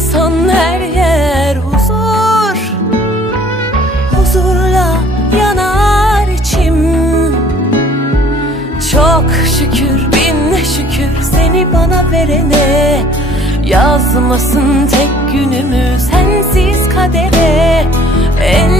Sen varsan her yer huzur. Huzurla yanar içim. Çok şükür bin şükür seni bana verene. Yazmasın tek günümü sensiz kadere. Ellerimiz